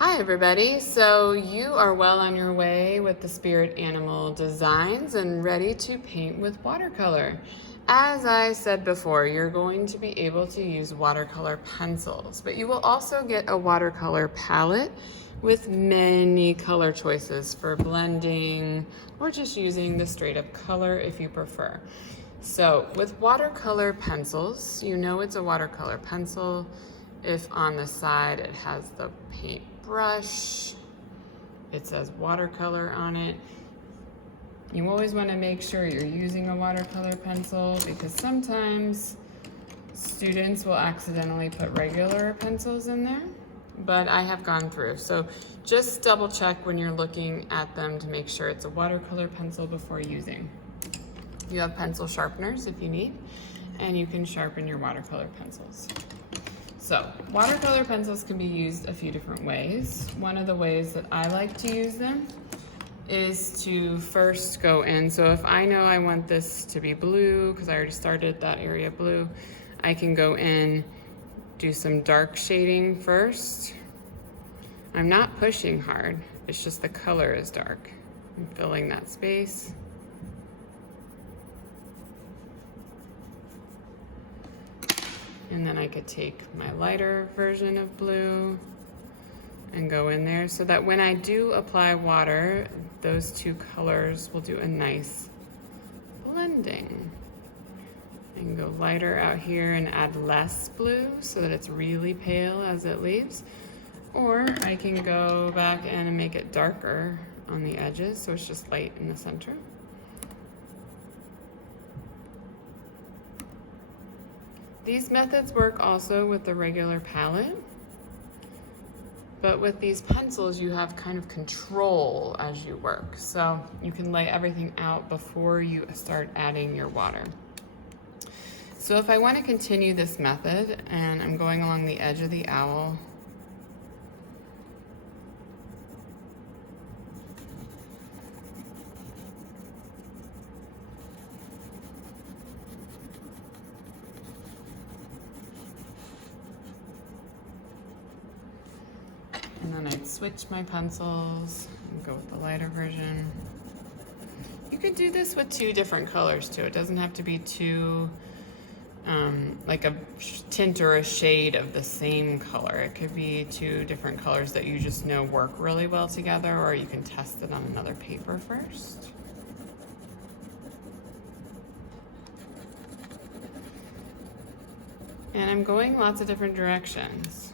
Hi everybody, so you are well on your way with the spirit animal designs and ready to paint with watercolor. As I said before, you're going to be able to use watercolor pencils, but you will also get a watercolor palette with many color choices for blending or just using the straight up color if you prefer. So with watercolor pencils, you know it's a watercolor pencil if on the side it has the paint brush, it says watercolor on it. You always want to make sure you're using a watercolor pencil because sometimes students will accidentally put regular pencils in there, but I have gone through. So just double check when you're looking at them to make sure it's a watercolor pencil before using. You have pencil sharpeners if you need, and you can sharpen your watercolor pencils. So watercolor pencils can be used a few different ways. One of the ways that I like to use them is to first go in. So if I know I want this to be blue, because I already started that area blue, I can go in, do some dark shading first. I'm not pushing hard, it's just the color is dark. I'm filling that space. And then I could take my lighter version of blue and go in there so that when I do apply water, those two colors will do a nice blending. I can go lighter out here and add less blue so that it's really pale as it leaves. Or I can go back in and make it darker on the edges so it's just light in the center. These methods work also with the regular palette, but with these pencils you have kind of control as you work. So you can lay everything out before you start adding your water. So if I want to continue this method and I'm going along the edge of the owl, and then I'd switch my pencils and go with the lighter version. You could do this with two different colors too. It doesn't have to be two, like a tint or a shade of the same color. It could be two different colors that you just know work really well together, or you can test it on another paper first. And I'm going lots of different directions.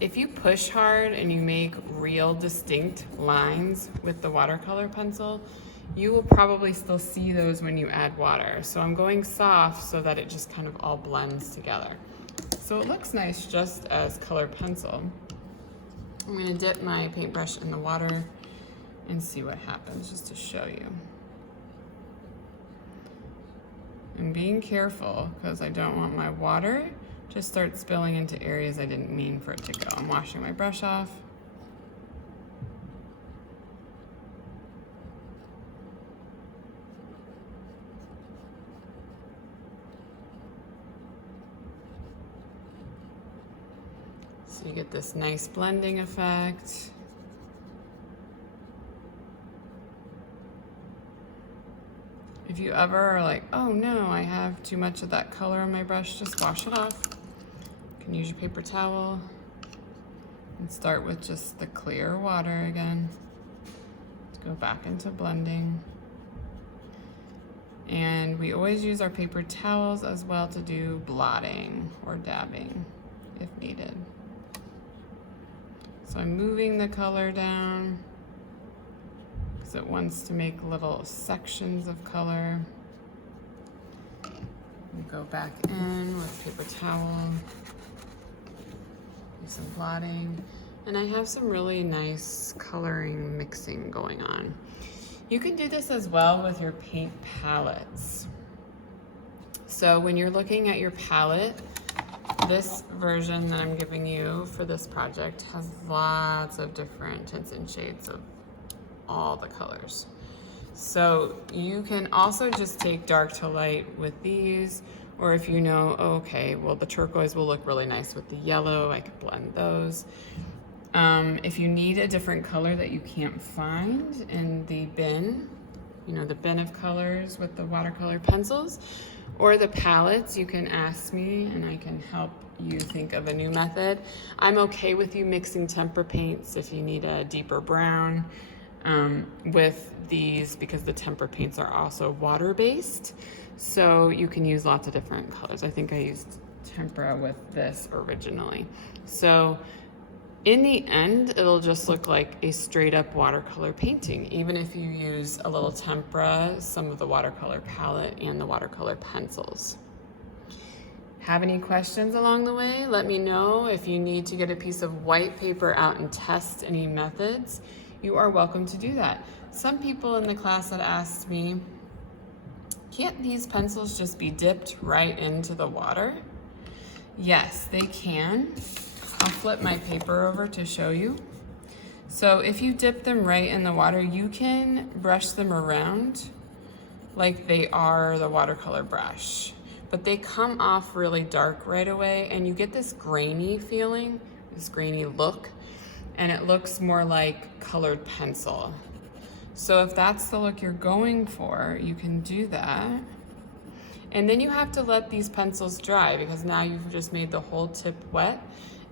If you push hard and you make real distinct lines with the watercolor pencil, you will probably still see those when you add water. So I'm going soft so that it just kind of all blends together. So it looks nice just as colored pencil. I'm gonna dip my paintbrush in the water and see what happens, just to show you. I'm being careful because I don't want my water to start spilling into areas I didn't mean for it to go. I'm washing my brush off. So you get this nice blending effect. If you ever are like, oh no, I have too much of that color on my brush, just wash it off. You can use your paper towel and start with just the clear water again. Let's go back into blending. And we always use our paper towels as well to do blotting or dabbing if needed. So I'm moving the color down because it wants to make little sections of color. And go back in with paper towel, do some blotting, and I have some really nice coloring mixing going on. You can do this as well with your paint palettes. So when you're looking at your palette, this version that I'm giving you for this project has lots of different tints and shades of all the colors. So you can also just take dark to light with these, or if you know, okay, well the turquoise will look really nice with the yellow, I could blend those. If you need a different color that you can't find in the bin, you know, the bin of colors with the watercolor pencils or the palettes, you can ask me and I can help you think of a new method. I'm okay with you mixing tempera paints if you need a deeper brown with these, because the tempera paints are also water-based. So you can use lots of different colors. I think I used tempera with this originally. So in the end, it'll just look like a straight up watercolor painting, even if you use a little tempera, some of the watercolor palette, and the watercolor pencils. Have any questions along the way? Let me know. If you need to get a piece of white paper out and test any methods, you are welcome to do that. Some people in the class had asked me, can't these pencils just be dipped right into the water? Yes, they can. I'll flip my paper over to show you. So if you dip them right in the water, you can brush them around like they are the watercolor brush, but they come off really dark right away and you get this grainy feeling, this grainy look, and it looks more like colored pencil. So if that's the look you're going for, you can do that. And then you have to let these pencils dry, because now you've just made the whole tip wet.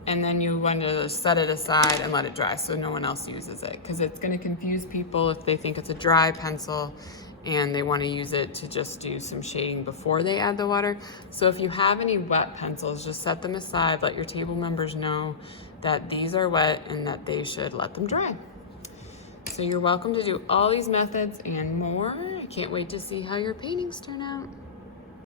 And then you want to set it aside and let it dry so no one else uses it, because it's going to confuse people if they think it's a dry pencil and they want to use it to just do some shading before they add the water. So if you have any wet pencils, just set them aside, let your table members know that these are wet and that they should let them dry. So you're welcome to do all these methods and more. I can't wait to see how your paintings turn out.